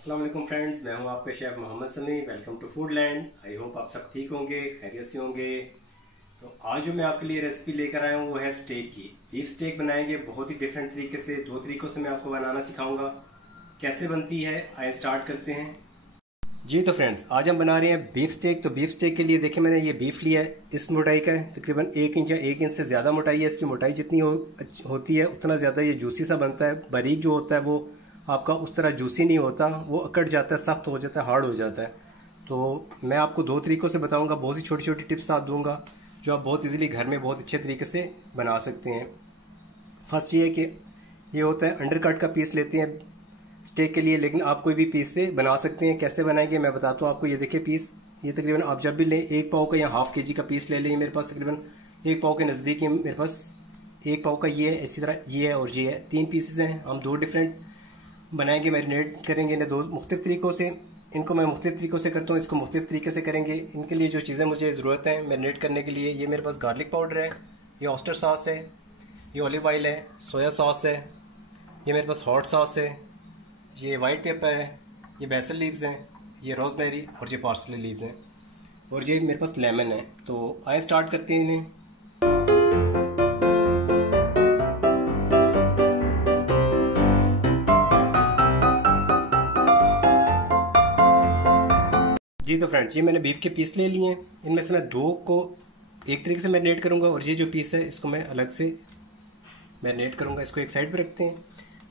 अस्सलाम वालेकुम फ्रेंड्स, मैं हूं आपका chef Mohammad Sami. Welcome to Foodland. I hope आप सब ठीक होंगे, खैरियत से होंगे। तो आज जो मैं आपके लिए रेसिपी लेकर आया हूं वो है स्टेक की। बीफ स्टेक बनाएंगे बहुत ही डिफरेंट तरीके से। दो तरीकों से मैं आपको बनाना सिखाऊंगा। कैसे बनती है आइए स्टार्ट करते हैं। जी तो फ्रेंड्स, आज हम बना रहे हैं बीफ स्टेक। तो बीफ स्टेक के लिए देखिए मैंने ये बीफ लिया है, इस मोटाई का है, तकरीबन 1 इंच या 1 इंच से ज़्यादा मोटाई है। इसकी मोटाई जितनी होती है उतना ज़्यादा ये जूसी सा बनता है। बारीक जो होता है वो आपका उस तरह जूसी नहीं होता, वो अकड़ जाता है, सख्त हो जाता है, हार्ड हो जाता है। तो मैं आपको दो तरीक़ों से बताऊंगा, बहुत ही छोटी छोटी टिप्स साथ दूंगा जो आप बहुत इजीली घर में बहुत अच्छे तरीके से बना सकते हैं। फर्स्ट ये है कि ये होता है अंडरकट का पीस लेते हैं स्टेक के लिए, लेकिन आप कोई भी पीस से बना सकते हैं। कैसे बनाएंगे मैं बताता हूँ आपको। ये देखिए पीस, ये तकरीबन आप जब भी लें 1 पाव का या हाफ केजी का पीस ले लें। मेरे पास तकरीबन 1 पाव के नज़दीक मेरे पास 1 पाव का ये है, इसी तरह ये है और ये है। 3 पीसेस हैं। हम 2 डिफरेंट बनाएंगे, मैरिनेट करेंगे इन्हें 2 मुख्तलिफ तरीक़ों से। इनको मैं मुख्तलिफ तरीक़ों से करता हूँ, इसको मुख्तलिफ तरीके से करेंगे। इनके लिए जो चीज़ें मुझे ज़रूरत है मैरिनेट करने के लिए, ये मेरे पास गार्लिक पाउडर है, ये ऑयस्टर सॉस है, ये ऑलिव ऑयल है, सोया सॉस है, ये मेरे पास हॉट सॉस है, ये वाइट पेपर है, ये बेसल लीव्स हैं, ये रोज़मेरी और ये पार्सले लीव्स हैं, और ये मेरे पास लेमन है। तो आइए स्टार्ट करते हैं इन्हें। जी तो फ्रेंड्स, ये मैंने बीफ के पीस ले लिए हैं। इनमें से मैं 2 को एक तरीके से मैरिनेट करूंगा और ये जो पीस है इसको मैं अलग से मैरिनेट करूंगा। इसको एक साइड पे रखते हैं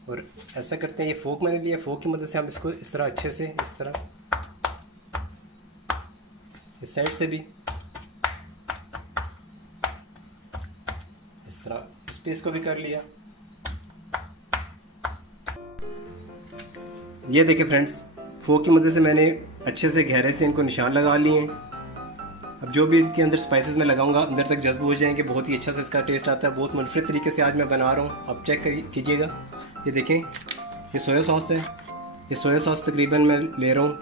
और ऐसा करते हैं। ये फोक मैंने लिया, फोक की मदद से हम इसको इस तरह अच्छे से, इस तरह इस साइड से भी इस तरह इस पीस को भी कर लिया। ये देखिए फ्रेंड्स, फोक की मदद से मैंने अच्छे से गहरे से इनको निशान लगा लिए हैं। अब जो भी इनके अंदर स्पाइसेस मैं लगाऊंगा अंदर तक जज्ब हो जाएंगे, बहुत ही अच्छा से इसका टेस्ट आता है। बहुत मुनफरद तरीके से आज मैं बना रहा हूँ, आप चेक कीजिएगा। ये देखें, ये सोया सॉस है। ये सोया सॉस तकरीबन मैं ले रहा हूँ,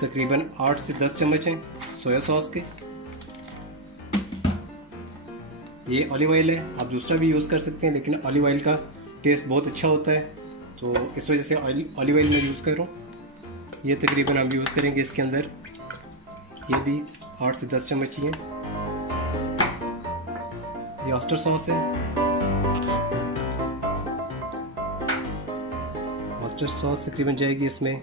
तकरीबन 8 से 10 चम्मच हैं सोया सॉस के। ये ऑलिव ऑयल है, आप दूसरा भी यूज़ कर सकते हैं, लेकिन ऑलिव ऑयल का टेस्ट बहुत अच्छा होता है, तो इस वजह से ऑलिव ऑयल मैं यूज़ कर रहा हूँ। ये तकरीबन हम यूज़ करेंगे इसके अंदर, ये भी 8 से 10 चम्मच ही हैं। ये ऑयस्टर सॉस है, ऑयस्टर सॉस तकरीबन जाएगी इसमें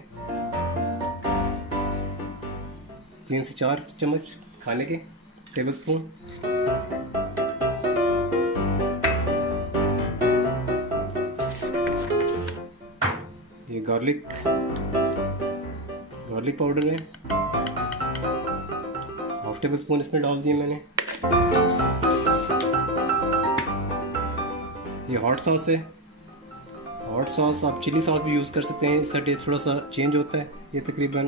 3 से 4 चम्मच खाने के टेबल स्पून। ये गार्लिक पाउडर है, हाफ टेबल स्पून इसमें डाल दिए मैंने। ये हॉट सॉस है, हॉट सॉस आप चिली सॉस भी यूज़ कर सकते हैं, इसका टेस्ट थोड़ा सा चेंज होता है। ये तकरीबन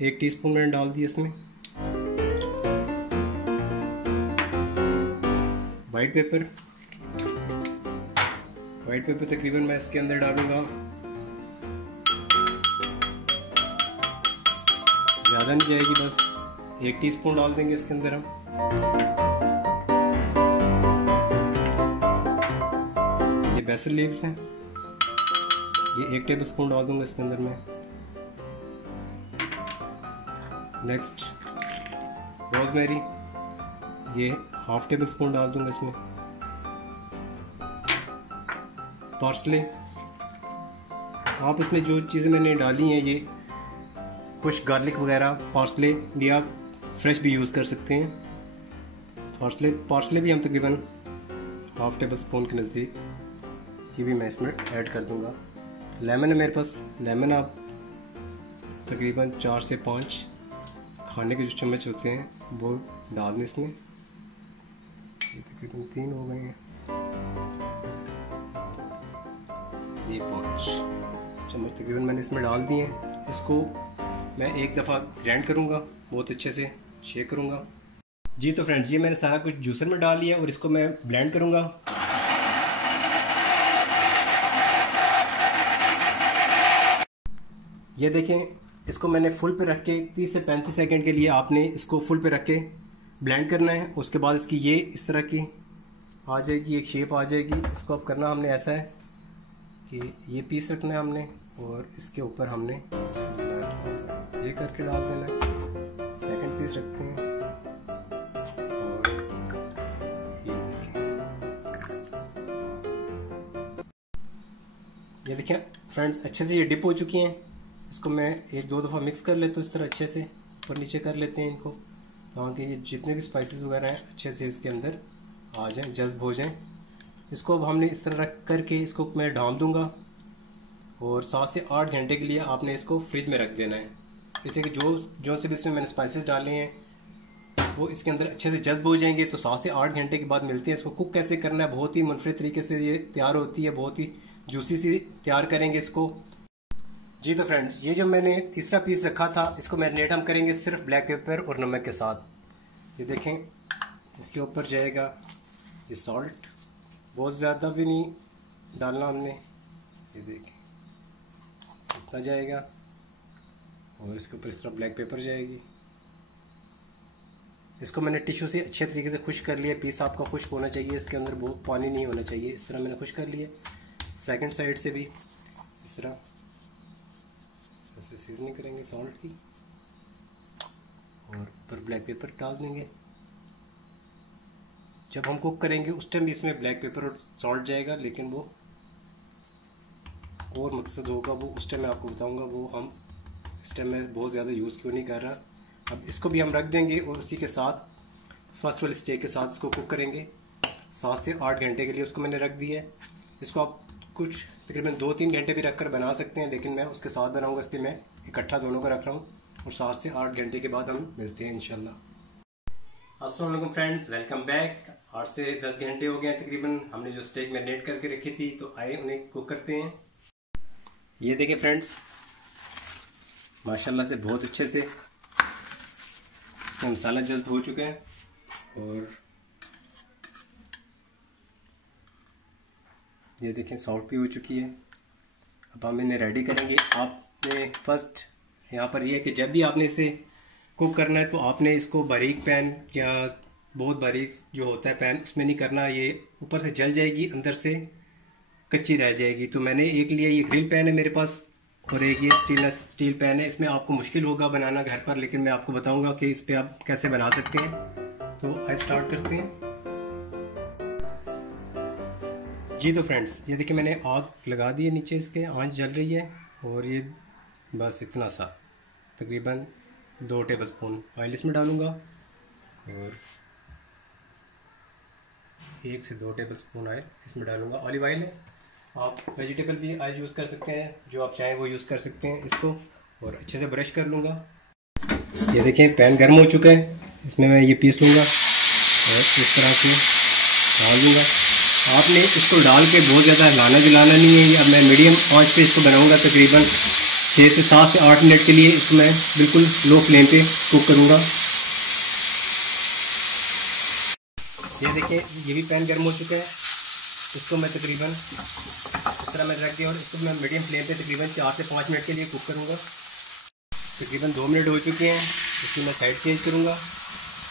1 टीस्पून मैंने डाल दिया इसमें। वाइट पेपर तकरीबन मैं इसके अंदर डालूंगा, ज़्यादा नहीं जाएगी, बस 1 टीस्पून डाल देंगे इसके अंदर हम। ये बेसल लीव्स हैं, ये 1 टेबल स्पून डाल दूंगा इसके अंदर मैं। नेक्स्ट रोज़मेरी, ये हाफ टेबल स्पून डाल दूंगा इसमें। पार्सले, आप इसमें जो चीज़ें मैंने डाली हैं, ये कुछ गार्लिक वगैरह, पार्सले भी आप फ्रेश भी यूज़ कर सकते हैं। पार्सले भी हम तकरीबन हाफ टेबल स्पून के नज़दीक, ये भी मैं इसमें ऐड कर दूंगा। लेमन है मेरे पास, लेमन आप तकरीबन 4 से 5 खाने के जो चम्मच होते हैं वो डाल दें इसमें। ये तकरीबन 3 हो गए हैं, ये 5 चम्मच तकरीबन मैंने इसमें डाल दिए हैं। इसको मैं एक दफ़ा ग्राइंड करूँगा, बहुत अच्छे से शेक करूँगा। जी तो फ्रेंड्स, ये मैंने सारा कुछ जूसर में डाल लिया और इसको मैं ब्लेंड करूँगा। ये देखें, इसको मैंने फुल पे रख के 30 से 35 सेकंड के लिए आपने इसको फुल पे रख के ब्लेंड करना है। उसके बाद इसकी ये इस तरह की आ जाएगी, एक शेप आ जाएगी। इसको अब करना हमने ऐसा है ये पीस रखना है हमने और इसके ऊपर हमने ये करके डाल देना है। सेकंड पीस रखते हैं और ये देखिए फ्रेंड्स, अच्छे से ये डिप हो चुकी हैं। इसको मैं एक दो दफ़ा मिक्स कर लेता हूँ, इस तरह अच्छे से ऊपर नीचे कर लेते हैं इनको, ताकि ये जितने भी स्पाइसेस वगैरह हैं अच्छे से इसके अंदर आ जाएं, जज्ब हो जाएं। इसको अब हमने इस तरह रख करके इसको मैं ढाँप दूँगा और 7 से 8 घंटे के लिए आपने इसको फ्रिज में रख देना है। जैसे कि जो से भी इसमें मैंने स्पाइसेस डाले हैं वो इसके अंदर अच्छे से जज्ब हो जाएंगे। तो 7 से 8 घंटे के बाद मिलते हैं। इसको कुक कैसे करना है, बहुत ही मुनफरिद तरीके से ये तैयार होती है, बहुत ही जूसी सी तैयार करेंगे इसको। जी तो फ्रेंड्स, ये जो मैंने तीसरा पीस रखा था इसको मैरिनेट हम करेंगे सिर्फ ब्लैक पेपर और नमक के साथ। ये देखें, इसके ऊपर जाएगा ये सॉल्ट, बहुत ज़्यादा भी नहीं डालना हमने, ये देखें इतना जाएगा, और इसके ऊपर इस तरह ब्लैक पेपर जाएगी। इसको मैंने टिश्यू से अच्छे तरीके से खुश कर लिया। पीस आपका खुश्क होना चाहिए, इसके अंदर बहुत पानी नहीं होना चाहिए। इस तरह मैंने खुश कर लिया। सेकंड साइड से भी इस तरह ऐसे सीजनिंग करेंगे सॉल्ट की और ऊपर ब्लैक पेपर डाल देंगे। जब हम कुक करेंगे उस टाइम भी इसमें ब्लैक पेपर और सॉल्ट जाएगा, लेकिन वो और मकसद होगा वो उस टाइम मैं आपको बताऊंगा। वो हम इस टाइम मैं बहुत ज़्यादा यूज़ क्यों नहीं कर रहा। अब इसको भी हम रख देंगे और उसी के साथ फर्स्ट वाले स्टेक के साथ इसको कुक करेंगे 7 से 8 घंटे के लिए। उसको मैंने रख दिया है। इसको आप कुछ तकरीबन 2-3 घंटे भी रख कर बना सकते हैं, लेकिन मैं उसके साथ बनाऊंगा, इसलिए मैं इकट्ठा दोनों को रख रहा हूँ। और 7 से 8 घंटे के बाद हम मिलते हैं इंशाल्लाह। अस्सलाम वालेकुम फ्रेंड्स, वेलकम बैक। 8 से 10 घंटे हो गए हैं तकरीबन हमने जो स्टेक मैरिनेट करके रखी थी, तो आए उन्हें कुक करते हैं। ये देखिए फ्रेंड्स, माशाल्लाह से बहुत अच्छे से इसमें मसाला जज्ब हो चुका है और ये देखें सॉफ्ट भी हो चुकी है। अब हम इन्हें रेडी करेंगे। आपने फर्स्ट यहाँ पर यह है कि जब भी आपने इसे कुक करना है तो आपने इसको बारीक पैन या बहुत बारीक जो होता है पैन उसमें नहीं करना। ये ऊपर से जल जाएगी, अंदर से कच्ची रह जाएगी। तो मैंने एक लिया, ये ग्रिल पैन है मेरे पास, और एक ये स्टील पैन है। इसमें आपको मुश्किल होगा बनाना घर पर, लेकिन मैं आपको बताऊंगा कि इस पर आप कैसे बना सकते हैं। तो आइए स्टार्ट करते हैं। जी तो फ्रेंड्स, ये देखिए मैंने आग लगा दी है, नीचे इसके आंच जल रही है, और ये बस इतना सा तकरीबन 2 टेबलस्पून ऑयल इसमें डालूँगा और 1 से 2 टेबलस्पून ऑयल इसमें डालूँगा। ऑलिव ऑयल है, आप वेजिटेबल भी ऑयल यूज़ कर सकते हैं, जो आप चाहें वो यूज़ कर सकते हैं इसको। और अच्छे से ब्रश कर लूँगा। ये देखें पैन गर्म हो चुका है, इसमें मैं ये पीस लूँगा और इस तरह से डाल दूँगा। आपने इसको डाल के बहुत ज़्यादा हिलाना जलाना नहीं है। अब मैं मीडियम आंच पे इसको बनाऊँगा, तकरीबन 6 से 7 से 8 मिनट के लिए इसको मैं बिल्कुल लो फ्लेम पे कुक करूँगा। ये देखिए ये भी पैन गर्म हो चुका है, इसको मैं तकरीबन इस तरह मैं रख दिया और इसको मैं मीडियम फ्लेम पे तकरीबन 4 से 5 मिनट के लिए कुक करूँगा। तकरीबन 2 मिनट हो चुके हैं, इसकी मैं साइड चेंज करूँगा।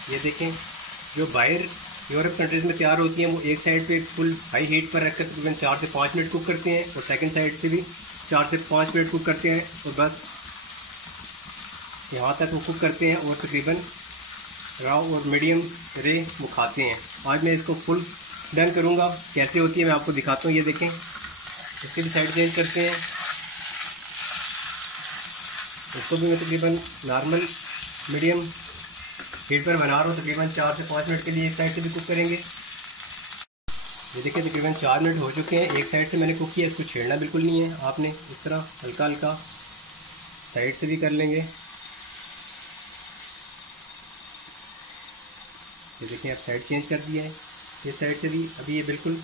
ये देखें, जो बाहर यूरोप कंट्रीज़ में तैयार होती हैं वो एक साइड पे फुल हाई हीट पर रखकर तकरीबन 4 से 5 मिनट कुक करते हैं, और सेकंड साइड से भी 4 से 5 मिनट कुक करते हैं, और बस यहाँ तक वो कुक करते हैं और तकरीबन राव और मीडियम रे वो खाते हैं। आज मैं इसको फुल डन करूँगा, कैसे होती है मैं आपको दिखाता हूँ। ये देखें, इसके भी साइड चेंज करते हैं। इसको भी मैं तकरीबन नॉर्मल मीडियम हीट पर बना रहा हूँ, तकरीबन 4 से 5 मिनट के लिए एक साइड से भी कुक करेंगे। ये देखिए तकरीबन 4 मिनट हो चुके हैं, एक साइड से मैंने कुक किया। इसको छेड़ना बिल्कुल नहीं है, आपने इस तरह हल्का हल्का साइड से भी कर लेंगे। ये देखिए आप साइड चेंज कर दिया है, ये साइड से भी अभी ये बिल्कुल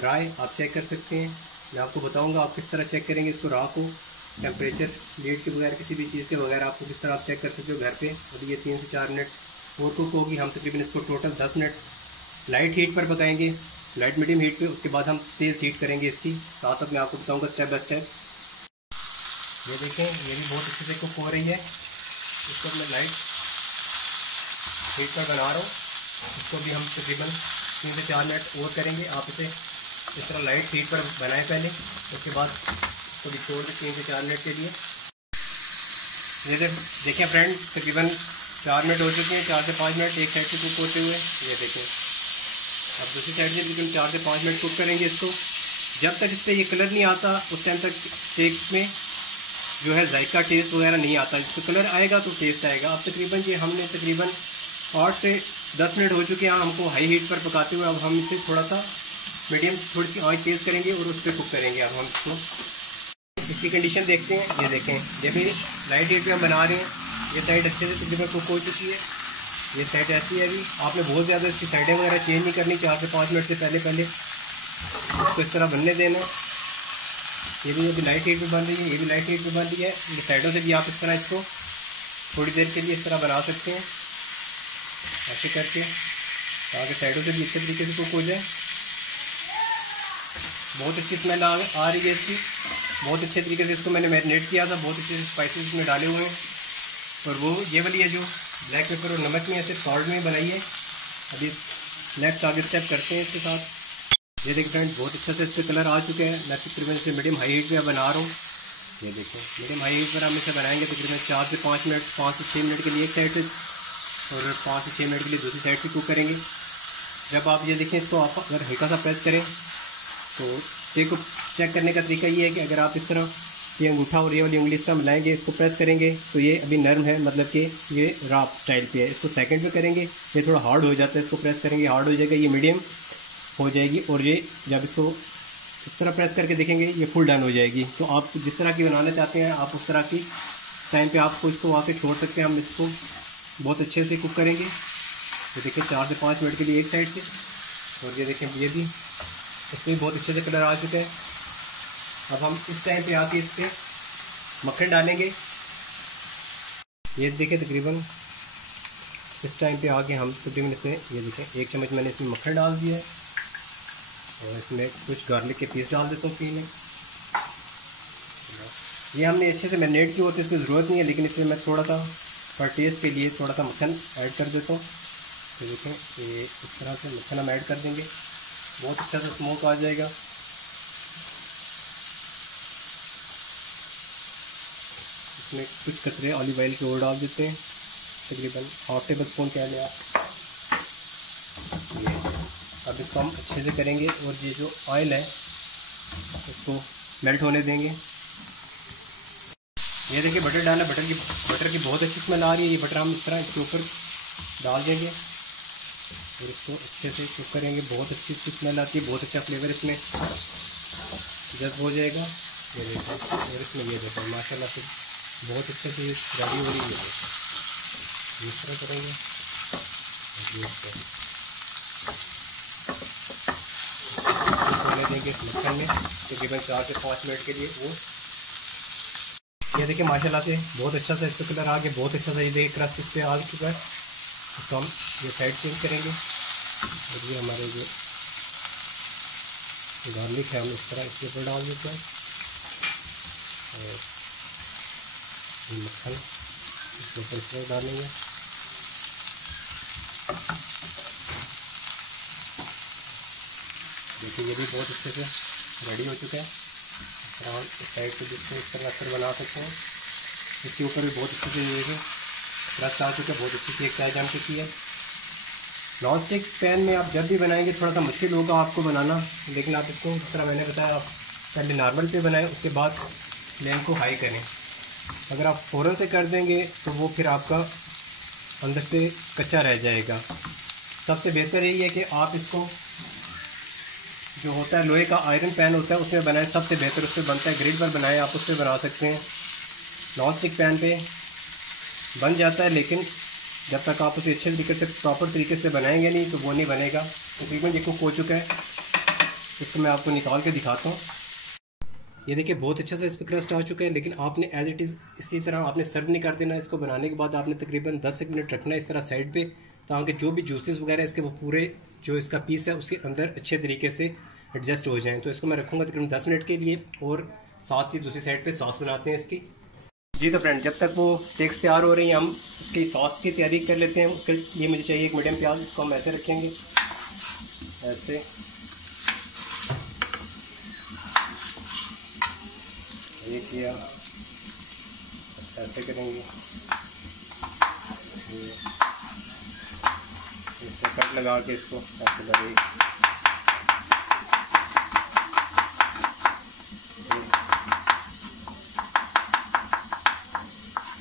रॉ है, आप चेक कर सकते हैं। मैं आपको बताऊंगा आप किस तरह चेक करेंगे इसको रॉ को, टेम्परेचर लीड के बगैर किसी भी चीज़ के बगैर आपको किस तरह आप चेक कर सकते हो घर पे। अभी ये 3 से 4 मिनट और कुक होगी। हम तकरीबन इसको टोटल 10 मिनट लाइट हीट पर पकाएंगे, लाइट मीडियम हीट पे। उसके बाद हम तेज़ हीट करेंगे इसकी, साथ साथ मैं आपको बताऊँगा स्टेप बाय स्टेप। ये देखें ये भी बहुत अच्छे से कुक हो रही है। इसको मैं लाइट हीट पर बना रहा हूँ। इसको भी हम तकरीबन 3 से 4 मिनट और करेंगे। आप इसे इस तरह लाइट हीट पर बनाएं पहले, उसके बाद इसको भी छोड़ दें 3 से 4 मिनट के लिए। ये देखिए फ्रेंड, तकरीबन 4 मिनट हो चुके हैं, 4 से 5 मिनट एक साइड से कुक होते हुए। ये देखें, अब दूसरी साइड से तकरीबन 4 से 5 मिनट कुक करेंगे इसको। जब तक इस पर ये कलर नहीं आता उस टाइम तक स्टेक में जो है जायका टेस्ट वगैरह नहीं आता। जिसको कलर आएगा तो टेस्ट आएगा। अब तकरीबन ये हमने तकरीबन 8 से 10 मिनट हो चुके हैं हमको हाई हीट पर पकाते हुए। अब हम इसे थोड़ा सा मीडियम थोड़ी सी आंच तेज़ करेंगे और उस पर कुक करेंगे। अब हम इसकी कंडीशन देखते हैं। ये देखें, ये भी लाइट हीट पे हम बना रहे हैं। ये साइड अच्छे से तकरीबन कुक हो चुकी है, ये साइड ऐसी है। अभी आपने बहुत ज़्यादा इसकी साइडें वगैरह चेंज नहीं करनी। 4 से 5 मिनट से पहले इसको इस तरह बनने देना। ये भी लाइट हीट पे बन रही है, ये भी लाइट हीट पे बन रही है। ये साइडों से भी आप इस तरह इसको थोड़ी देर के लिए इस तरह बना सकते हैं ऐसे करके, ताकि साइडों से भी अच्छे तरीके से कुक हो जाए। बहुत अच्छी स्मेल आ रही है इसकी। बहुत अच्छे तरीके से इसको मैंने मैरिनेट किया था, बहुत अच्छे से स्पाइसेस इसमें डाले हुए हैं। और वो ये वाली है जो ब्लैक पेपर और नमक में ऐसे सॉल्ट में बनाई है। अभी नेक्स्ट आगे स्टेप करते हैं इसके साथ। ये देखिए फ्रेंड, बहुत अच्छा से इस पर कलर आ चुके हैं। मैं तकरीबन इसे मीडियम हाई हीट पे बना रहा हूँ। ये देखिए, मीडियम हाई हीट पर हम इसे बनाएंगे तकरीबन 4 से 5 मिनट, 5 से 6 मिनट के लिए एक साइड से और 5 से 6 मिनट के लिए दूसरी साइड से कुक करेंगे। जब आप ये देखें, इसको आप अगर हल्का सा प्रेस करें तो स्टेक को चेक करने का तरीका ये है कि अगर आप इस तरह ये अंगूठा और ये वाली उंगली इस तरह मिलाएंगे, इसको प्रेस करेंगे तो ये अभी नरम है, मतलब कि ये राफ स्टाइल पे है। इसको सेकंड पे करेंगे, ये थोड़ा हार्ड हो जाता है। इसको प्रेस करेंगे, हार्ड हो जाएगा, ये मीडियम हो जाएगी। और ये जब इसको इस तरह प्रेस करके देखेंगे, ये फुल डन हो जाएगी। तो आप जिस तरह की बनाना चाहते हैं आप उस तरह की टाइम पे आपको इसको आके छोड़ सकते हैं। हम इसको बहुत अच्छे से कुक करेंगे। ये देखिए 4 से 5 मिनट के लिए एक साइड से। और ये देखें, ये भी इसमें बहुत अच्छे से कलर आ चुका है। अब हम इस टाइम पे आके इस पर मक्खन डालेंगे। ये देखिए, तकरीबन इस टाइम पे आके हम तकरीबन इसमें ये देखें 1 चम्मच मैंने इसमें मक्खन डाल दिया है। और इसमें कुछ गार्लिक के पीस डाल देता हूँ फ्री में। ये हमने अच्छे से मैरिनेट किए होते, इसकी ज़रूरत नहीं है, लेकिन इसमें मैं थोड़ा सा पर टेस्ट के लिए थोड़ा सा मक्खन ऐड कर देता हूँ। तो देखें, ये इस तरह से मक्खन हम ऐड कर देंगे, बहुत अच्छा सा स्मोक आ जाएगा। इसमें कुछ कतरे ऑलिव ऑयल के और डाल देते हैं, तकरीबन 1/2 टेबल स्पून कह लें आप। अब इसको हम अच्छे से करेंगे और ये जो ऑयल है उसको मेल्ट होने देंगे। ये देखिए, बटर डाला, बटर की बहुत अच्छी स्मेल आ रही है। ये बटर हम इस तरह इसके ऊपर डाल देंगे और इसको अच्छे से कुक करेंगे। बहुत अच्छी स्मेल आती है, बहुत अच्छा फ्लेवर इसमें जब हो जाएगा। ये देखो, और इसमें ये देखो माशाल्लाह से बहुत अच्छे से रेडी हो रही है। इस तरह करेंगे, होने देंगे इस मक्खन में तकरीबन 4 से 5 मिनट के लिए। वो ये देखिए माशाल्लाह से बहुत अच्छा सा इसका कलर आ गया, बहुत अच्छा सा। ये देखिए क्रस्ट इस पर आ चुका है। इसको हम ये साइड चेंज करेंगे और ये हमारे जो गार्लिक है हम इस तरह इसके ऊपर डाल देते हैं और मक्खन इसके ऊपर इस तरह डालेंगे। देखिए, ये भी बहुत अच्छे से रेडी हो चुका है। इस तरह हम इस साइड से जिसको इस तरह अक्सर बना सकते हैं। इसके ऊपर भी बहुत अच्छे से देखिए क्रस्ट आ चुका है, बहुत अच्छी सी एक चाय जम चुकी है। नॉन स्टिक पैन में आप जब भी बनाएंगे थोड़ा सा मुश्किल होगा आपको बनाना, लेकिन आप इसको जिस तरह मैंने बताया, आप पहले नॉर्मल पे बनाएं, उसके बाद फ्लेम को हाई करें। अगर आप फ़ौरन से कर देंगे तो वो फिर आपका अंदर से कच्चा रह जाएगा। सबसे बेहतर यही है कि आप इसको जो होता है लोहे का आयरन पैन होता है उसमें बनाएं, सबसे बेहतर उससे बनता है। ग्रिल पर बनाएं, आप उससे बना सकते हैं। नॉन स्टिक पैन पे बन जाता है, लेकिन जब तक आप उसे अच्छे तरीके से प्रॉपर तरीके से बनाएंगे नहीं तो वो नहीं बनेगा। तकरीबन ये कुक हो चुका है, इसको मैं आपको निकाल के दिखाता हूँ। ये देखिए, बहुत अच्छा सा इस पर क्रस्ट आ चुका है, लेकिन आपने एज इट इज़ इसी तरह आपने सर्व नहीं कर देना। इसको बनाने के बाद आपने तकरीबन 10 मिनट रखना है इस तरह साइड पे, ताकि जो भी जूसेस वगैरह इसके वो पूरे जो इसका पीस है उसके अंदर अच्छे तरीके से एडजस्ट हो जाएँ। तो इसको मैं रखूँगा तकरीबन 10 मिनट के लिए और साथ ही दूसरी साइड पर सॉस बनाते हैं इसकी। जी तो फ्रेंड, जब तक वो स्टेक्स तैयार हो रही हैं हम इसकी सॉस की तैयारी कर लेते हैं। उसके लिए मुझे चाहिए एक मीडियम प्याज, इसको हम ऐसे रखेंगे, ऐसे ये किया, ऐसे करेंगे, इससे कट लगा के इसको ऐसे करेंगे।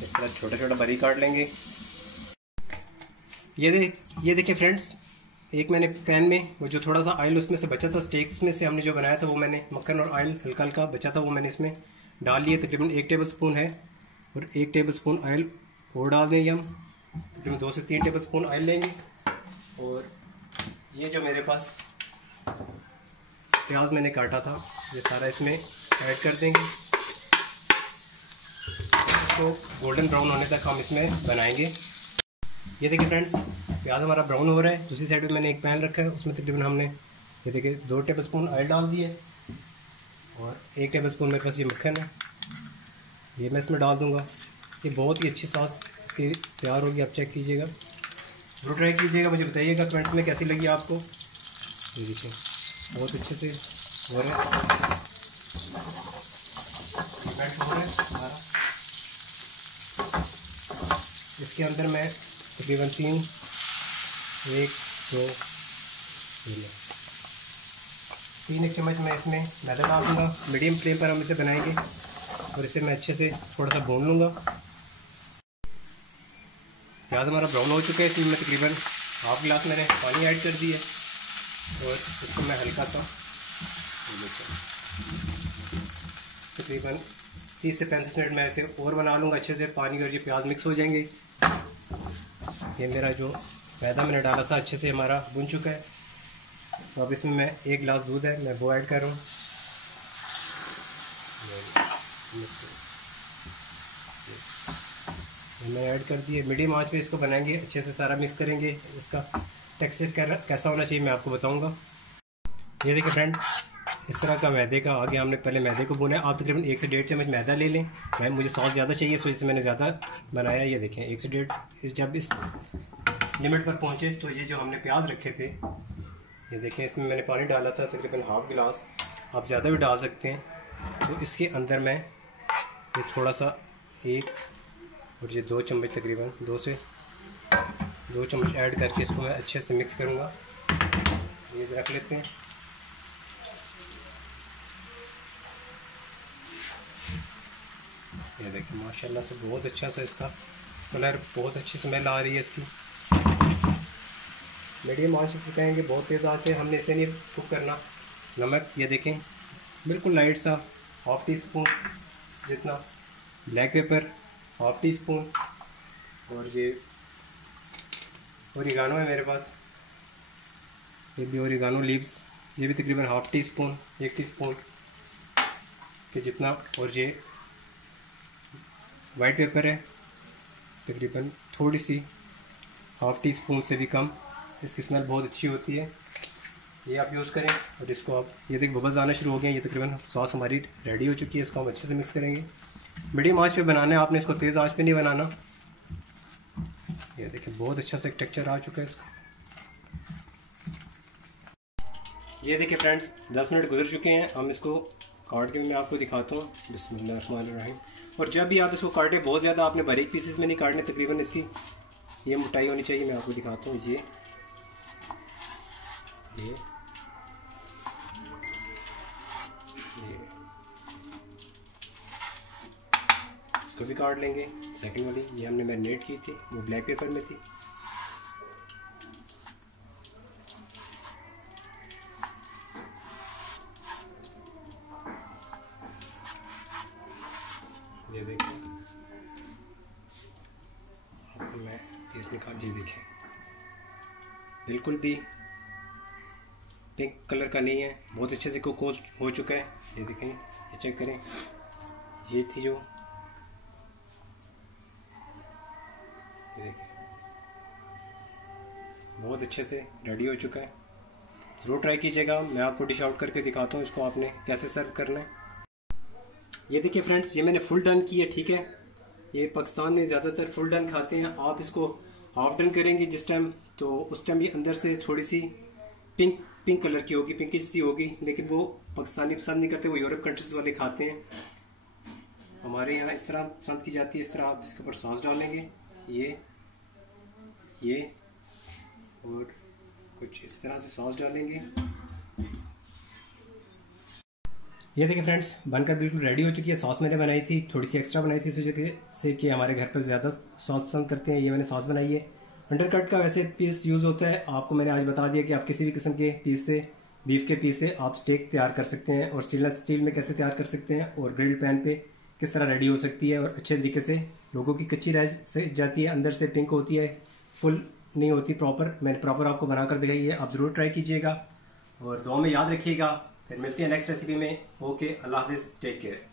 इस तरह छोटा छोटा बरी काट लेंगे। ये देखिए फ्रेंड्स, एक मैंने पैन में वो जो थोड़ा सा ऑयल उसमें से बचा था स्टेक्स में से हमने जो बनाया था, वो मैंने मक्खन और ऑयल हल्का हल्का बचा था वो मैंने इसमें डाल लिए। तकरीबन 1 टेबलस्पून है, और 1 टेबलस्पून ऑयल और डाल देंगे हम। तकरीबन 2 से 3 टेबलस्पून ऑयल लेंगे। और ये जो मेरे पास प्याज मैंने काटा था, ये सारा इसमें ऐड कर देंगे। इसको गोल्डन ब्राउन होने तक हम इसमें बनाएंगे। ये देखिए फ्रेंड्स, प्याज हमारा ब्राउन हो रहा है। दूसरी साइड में मैंने एक पैन रखा है, उसमें तकरीबन हमने ये देखिए 2 टेबलस्पून ऑयल डाल दिए, और 1 टेबलस्पून मेरे पास ये मक्खन है, ये मैं इसमें डाल दूंगा। ये बहुत ही अच्छी सॉस इसकी तैयार होगी, आप चेक कीजिएगा, जरूर ट्राई कीजिएगा, मुझे बताइएगा कमेंट्स में कैसी लगी आपको। ये देखिए बहुत अच्छे से हो रहा है हमारा। इसके अंदर मैं तकरीबन 1 2 3 एक चम्मच मैं इसमें मैदा डाल दूँगा। मीडियम फ्लेम पर हम इसे बनाएंगे, और इसे मैं अच्छे से थोड़ा सा भून लूँगा। प्याज हमारा ब्राउन हो चुका है, इसमें मैं तकरीबन ½ गिलास मैंने पानी ऐड कर दिया, और इसको मैं हल्का सा तकरीबन 30 से 35 मिनट मैं इसे और बना लूँगा अच्छे से। पानी और ये प्याज मिक्स हो जाएंगे। ये मेरा जो मैदा मैंने डाला था अच्छे से हमारा भुन चुका है। तो अब इसमें मैं 1 गिलास दूध है, मैं वो ऐड कर रहा हूँ। मैंने ऐड कर दिए। मीडियम आंच पे इसको बनाएंगे, अच्छे से सारा मिक्स करेंगे। इसका टेक्सचर कैसा होना चाहिए मैं आपको बताऊंगा। ये देखिए फ्रेंड, इस तरह का मैदे का आगे हमने पहले मैदे को भुना है। आप तकरीबन 1 से 1.5 चम्मच मैदा ले लें। भाई मुझे सॉस ज़्यादा चाहिए, इस वजह से मैंने ज़्यादा बनाया। ये देखें 1 से 1.5, जब इस लिमिट पर पहुँचे तो ये जो हमने प्याज रखे थे, ये देखें इसमें मैंने पानी डाला था तकरीबन ½ गिलास, आप ज़्यादा भी डाल सकते हैं। तो इसके अंदर मैं ये थोड़ा सा 1 और ये 2 चम्मच तकरीबन 2 से 2 चम्मच ऐड करके इसको मैं अच्छे से मिक्स करूँगा। ये रख लेते हैं। ये देखिए माशाल्लाह से बहुत अच्छा सा इसका कलर, बहुत अच्छी स्मेल आ रही है इसकी। मीडियम आंच पे पकाएंगे, बहुत तेज़ आंच पे हमने इसे नहीं कुक करना। नमक ये देखें बिल्कुल लाइट सा, ½ टीस्पून जितना। ब्लैक पेपर ½ टीस्पून, और ये ओरिगानो है मेरे पास, ये भी ओरिगानो लीव्स, ये भी तकरीबन ½ टीस्पून, 1 टीस्पून के जितना। और ये वाइट पेपर है तकरीबन थोड़ी सी, ½ टीस्पून से भी कम। इसकी स्मेल बहुत अच्छी होती है, ये आप यूज़ करें। और इसको आप ये देखिए बबल्स आना शुरू हो गए हैं। ये तकरीबन सॉस हमारी रेडी हो चुकी है। इसको हम अच्छे से मिक्स करेंगे। मीडियम आंच पे बनाना है आपने, इसको तेज़ आंच पे नहीं बनाना। ये देखिए बहुत अच्छा सा टेक्सचर आ चुका है इसका। ये देखिए फ्रेंड्स 10 मिनट गुजर चुके हैं। हम इसको काट के मैं आपको दिखाता हूँ। बिस्मिल्लाहिर्रहमानिर्रहीम। और जब भी आप इसको काटे, बहुत ज़्यादा आपने बारीक पीसेस में नहीं काटने, तकरीबन इसकी ये मोटाई होनी चाहिए। मैं आपको दिखाता हूँ। ये इसको भी काट लेंगे। सेकंड वाली ये हमने मैरिनेट की थी, वो ब्लैक पेपर में थी। ये देखिए आपको मैं पीस निकाल, ये देखें बिल्कुल भी पिंक कलर का नहीं है, बहुत अच्छे से कुक हो चुका है। ये देखें, ये चेक करें, ये थी जो, ये देखें बहुत अच्छे से रेडी हो चुका है। ज़रूर ट्राई कीजिएगा। मैं आपको डिश आउट करके दिखाता हूँ इसको आपने कैसे सर्व करना है। ये देखिए फ्रेंड्स, ये मैंने फुल डन की है, ठीक है। ये पाकिस्तान में ज़्यादातर फुल डन खाते हैं। आप इसको हाफ डन करेंगे जिस टाइम, तो उस टाइम ये अंदर से थोड़ी सी पिंक कलर की होगी, पिंकिश सी होगी, लेकिन वो पाकिस्तानी पसंद नहीं करते, वो यूरोप कंट्रीज वाले खाते हैं। हमारे यहाँ इस तरह पसंद की जाती है। इस तरह आप इसके ऊपर सॉस डालेंगे, ये और कुछ इस तरह से सॉस डालेंगे। ये देखिए फ्रेंड्स, बनकर बिल्कुल रेडी हो चुकी है। सॉस मैंने बनाई थी, थोड़ी सी एक्स्ट्रा बनाई थी इस वजह से कि हमारे घर पर ज़्यादा सॉस पसंद करते हैं। ये मैंने सॉस बनाई है। अंडरकट का वैसे पीस यूज़ होता है, आपको मैंने आज बता दिया कि आप किसी भी किस्म के पीस से, बीफ के पीस से आप स्टेक तैयार कर सकते हैं, और स्टेनलेस स्टील में कैसे तैयार कर सकते हैं, और ग्रिल्ड पैन पे किस तरह रेडी हो सकती है, और अच्छे तरीके से। लोगों की कच्ची रह से जाती है, अंदर से पिंक होती है, फुल नहीं होती प्रॉपर। मैंने प्रॉपर आपको बनाकर दिखाई है, आप ज़रूर ट्राई कीजिएगा और दुआ में याद रखिएगा। फिर मिलते हैं नेक्स्ट रेसिपी में। ओके, अल्लाह हाफिज़, टेक केयर।